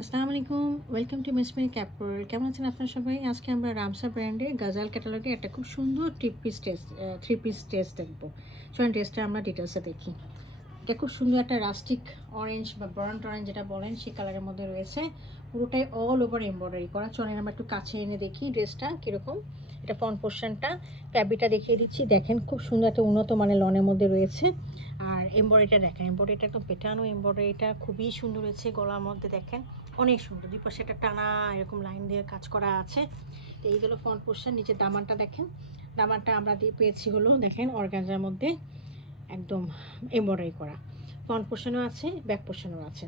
আসসালামু আলাইকুম, welcome to মিসমাই ক্যাপর। কেমন আছেন আপনারা সবাই? আজকে আমরা রামসা ব্র্যান্ডে গাজাল ক্যাটালগে একটা খুব সুন্দর থ্রি পিস টেস্ট দেখবো। চলেন টেস্টটা আমরা ডিটেলসে দেখি। এটা খুব সুন্দর একটা রাস্টিক অরেঞ্জ বা বার্ন্ট অরেঞ্জ যেটা বলেন সেই কালারের মধ্যে রয়েছে। পুরোটাই অল ওভার এমব্রয়ডারি করা। চলেন আমরা একটু কাছে এনে দেখি ড্রেসটা কীরকম। এটা ফ্রন্ট পোর্শনটা, ফ্যাব্রিকটা দেখিয়ে দিচ্ছি। দেখেন খুব সুন্দর একটা উন্নত মানের লনের মধ্যে রয়েছে। আর এমব্রয়ডারিটা দেখেন, এমব্রয়ডারিটা একদম পেটানো এমব্রয়ডারিটা খুবই সুন্দর হয়েছে। গলার মধ্যে দেখেন অনেক সুন্দর, দুই পাশে একটা টানা এরকম লাইন দিয়ে কাজ করা আছে। তো এইগুলো ফ্রন্ট পোর্শন। নিচে দামানটা দেখেন, দামানটা আমরা দিয়ে পেয়েছি হলো দেখেন অর্গানজার মধ্যে একদম এমব্রয়ডারি করা। ফ্রন্ট পোর্শনও আছে, ব্যাক পোর্শনও আছে।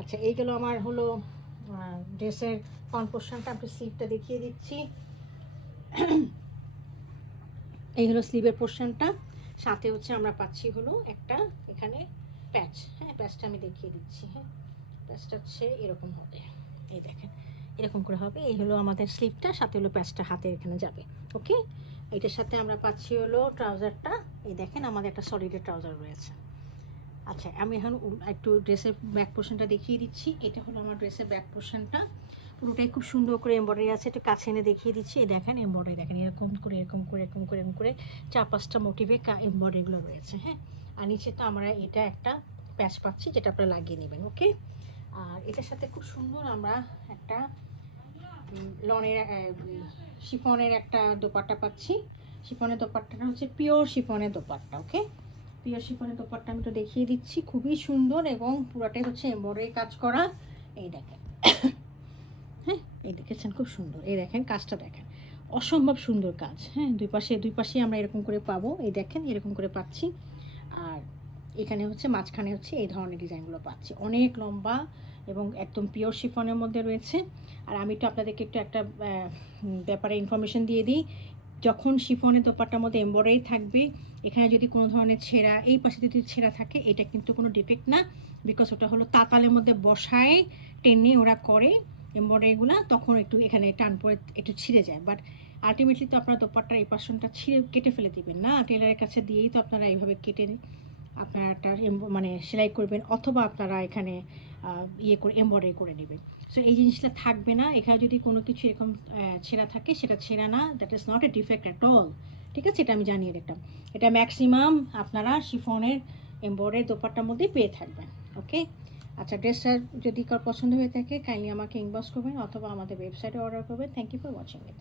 আচ্ছা, এইগুলো আমার হলো ড্রেসের ফ্রন্ট পোর্শনটা। আপনি স্লিভটা দেখিয়ে দিচ্ছি। এই হলো স্লিভের পোর্শনটা। সাথে হচ্ছে আমরা পাচ্ছি হলো একটা এখানে প্যাচ। হ্যাঁ, প্যাচটা আমি দেখিয়ে দিচ্ছি। হ্যাঁ, প্যাচটা হচ্ছে এরকম হবে, এই দেখেন এরকম করে হবে। এই হলো আমাদের স্লিভটা, সাথে হলো প্যাচটা হাতে এখানে যাবে। ওকে, এটার সাথে আমরা পাচ্ছি হলো ট্রাউজারটা। এই দেখেন আমাদের একটা সলিডের ট্রাউজার রয়েছে। আচ্ছা, আমি এখন একটু ড্রেসের ব্যাক পোর্শনটা দেখিয়ে দিচ্ছি। এটা হলো আমার ড্রেসের ব্যাক পোর্শনটা। পুরোটাই খুব সুন্দর করে এমব্রয়ডারি আছে। একটু কাছে এনে দেখিয়ে দিচ্ছি। এই দেখেন এমব্রয়ডারি দেখেন এরকম করে এরকম করে এরকম করে এরকম করে 4-5টা মোটিভে এমব্রয়ডারিগুলো রয়েছে। হ্যাঁ, আর নিচে তো আমরা এটা একটা প্যাচ পাচ্ছি যেটা আপনারা লাগিয়ে নেবেন। ওকে, আর এটার সাথে খুব সুন্দর আমরা একটা লনের শিফনের একটা দোপাট্টা পাচ্ছি। শিফনের দোপাট্টাটা হচ্ছে পিওর শিফনের দোপাট্টা। ওকে, পিওর শিফনের দোপাট্টা আমি তো দেখিয়ে দিচ্ছি। খুবই সুন্দর এবং পুরোটাই হচ্ছে এমব্রয়ডারি কাজ করা। এই দেখেন, হ্যাঁ এই দেখেছেন খুব সুন্দর। এই দেখেন কাজটা দেখেন, অসম্ভব সুন্দর কাজ। হ্যাঁ, দুই পাশে আমরা এরকম করে পাবো। এই দেখেন এরকম করে পাচ্ছি। আর এখানে হচ্ছে মাঝখানে হচ্ছে এই ধরনের ডিজাইনগুলো পাচ্ছি। অনেক লম্বা এবং একদম পিওর শিফনের মধ্যে রয়েছে। আর আমি তো আপনাদেরকে একটু একটা ব্যাপারে ইনফরমেশন দিয়ে দিই। যখন শিফনের দোপাট্টার মধ্যে এমব্রয়ডারি থাকবে, এখানে যদি কোনো ধরনের ছেঁড়া, এই পাশে যদি ছেঁড়া থাকে, এটা কিন্তু কোনো ডিফেক্ট না। বিকজ ওটা হলো তাতালের মধ্যে বসায় টেনে ওরা করে এমব্রয়ডারিগুলো, তখন একটু এখানে টান পরে একটু ছিঁড়ে যায়। বাট আলটিমেটলি তো আপনারা দোপাট্টার এই পার্সনটা ছিঁড়ে কেটে ফেলে দিবেন না, টেলারের কাছে দিয়েই তো আপনারা এইভাবে কেটে আপনারা একটা মানে সেলাই করবেন, অথবা আপনারা এখানে ইয়ে করে এমব্রয়ডারি করে নেবেন। সো এই জিনিসটা থাকবে না। এখানে যদি কোনো কিছু এরকম ছেঁড়া থাকে, সেটা ছেঁড়া না, that is not a defect at all. ঠিক আছে, এটা আমি জানিয়ে দিতাম। এটা ম্যাক্সিমাম আপনারা শিফনের এমব্রয়ডারি দোপাট্টার মধ্যেই পেয়ে থাকবেন। ওকে, আচ্ছা, ড্রেসটা যদি কার পছন্দ হয়ে থাকে কাইন্ডলি আমাকে ইনবক্স করবেন অথবা আমাদের ওয়েবসাইটে অর্ডার করবেন। Thank you for watching it.